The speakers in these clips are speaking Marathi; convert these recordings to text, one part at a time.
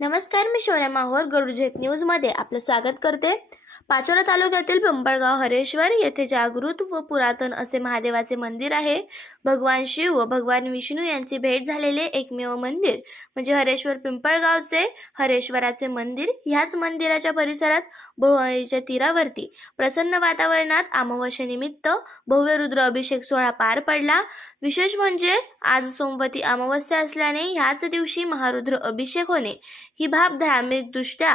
नमस्कार मी शौर्या माहोर गरुड झेप न्यूजमध्ये आपलं स्वागत करते. पाचोरा तालुक्यातील पिंपळगाव हरेश्वर येथे जागृत व पुरातन असे महादेवाचे मंदिर आहे. भगवान शिव व भगवान विष्णू यांची भेट झालेले एकमेव मंदिर म्हणजे हरेश्वर पिंपळगावचे हरेश्वराचे मंदिर ह्याच मंदिराच्या परिसरात भोवळीच्या तीरावरती प्रसन्न वातावरणात अमावस्येनिमित्त भव्य रुद्र अभिषेक सोहळा पार पडला. विशेष म्हणजे आज सोमवती अमावस्या असल्याने ह्याच दिवशी महारुद्र अभिषेक होणे ही बाब धार्मिकदृष्ट्या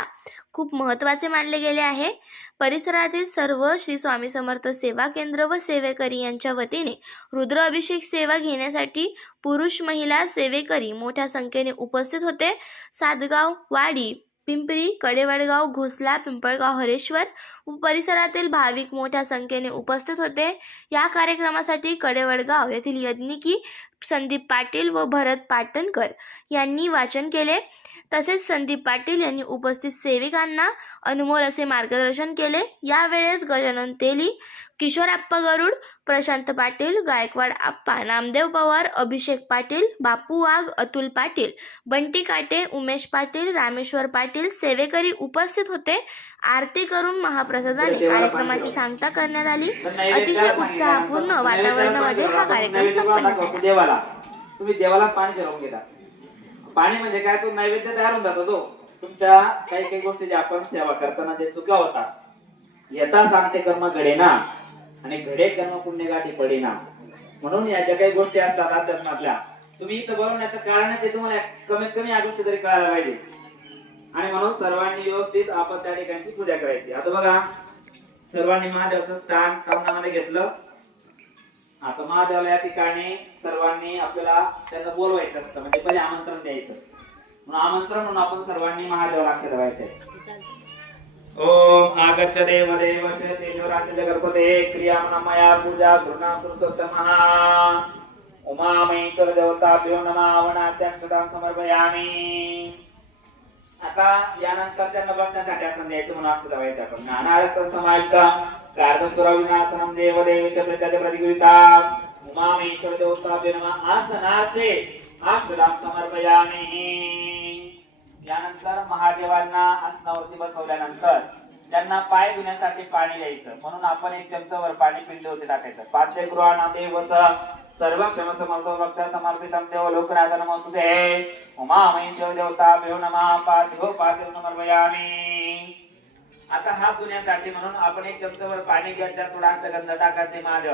खूप महत्त्वाचे मानले गेले आहे. परिसरातील सर्व श्री स्वामी समर्थ सेवा केंद्र व सेवेकरी यांच्या वतीने रुद्र अभिषेक सेवा घेण्यासाठी पुरुष महिला सेवेकरी मोठ्या संख्येने उपस्थित होते. सातगाव वाडी पिंपरी कडेवडगाव घोसला पिंपळगाव हरेश्वर व परिसरातील भाविक मोठ्या संख्येने उपस्थित होते. या कार्यक्रमासाठी कडेवडगाव येथील यज्ञिकी संदीप पाटील व भरत पाटणकर यांनी वाचन केले. तसेच संदीप पाटील यांनी उपस्थित सेविकांना अनमोल असे मार्गदर्शन केले. यावेळेस गजानन तेली किशोर आप्पा गरुड प्रशांत पाटील गायकवाड आप्पा नामदेव पवार अभिषेक पाटील बापू वाघ अतुल पाटील बंटी काटे उमेश पाटील रामेश्वर पाटील सेवेकरी उपस्थित होते. आरती करून महाप्रसादाने कार्यक्रमाची सांगता करण्यात आली. अतिशय उत्साहपूर्ण वातावरणामध्ये हा कार्यक्रम संपन्न झाला. तुम्ही देवाला पाणी घेता पाणी म्हणजे काय? तो नैवेद्य तयार होऊन जातो तो. तुमच्या काही काही गोष्टी ज्या आपण सेवा करताना ते चुका होतात येता सांगते कर्म घडेना आणि घडे कर्म पुण्य गाठी पडेना. म्हणून या ज्या काही गोष्टी असतात अध्यात्मातल्या तुम्ही इथं बनवण्याचं कारण आहे ते तुम्हाला कमीत कमी या गोष्टी तरी कळायला पाहिजे. आणि म्हणून सर्वांनी व्यवस्थित आपण त्या ठिकाणची पूजा करायची. आता बघा सर्वांनी महादेवाचं स्थान कामनामध्ये घेतलं. आता महादेवाला या ठिकाणी सर्वांनी आपल्याला त्यांना बोलवायचं असतं म्हणजे पहिले आमंत्रण द्यायचं. म्हणून आमंत्रण म्हणून आपण सर्वांनी महादेवाला अक्षर ठेवायचे ओम आगच्छ देव देव शेषराज जगर्पते क्रिया मया पूजा घृणा सुरसोत्तमः। उमा महेश्वर देवताभ्यो नमः वनात्यक्षतां समर्पयामि। आता यानंतर त्यांना बघण्यासाठी असं द्यायचं म्हणून असं ठेवायचं आपण ज्ञानार्थ समायुक्त कार्दस्वरविनाथनम देव देवीच्या प्रत्याचे प्रतिगुरिता उमामेश्वर देवताभ्यो नमः आसनार्थे अक्षरां समर्पयामि। यानंतर महादेवांना आसनावरती बसवल्यानंतर त्यांना पाय धुण्यासाठी पाणी द्यायचं. म्हणून आपण एक चमचावर पाणी पिंड होते टाकायचं. पाचशे गृहाना देवस सर्व क्षम समर्थ भक्त समर्पितम देव लोकनाथ नमस्ते उमा महेश्वर देवता देव नमा। पार्थिव पार्थिव समर्पयामी। आता हा पुण्यासाठी म्हणून आपण एक चमचावर पाणी घ्यायचा थोडा गंध टाकायचे महादेव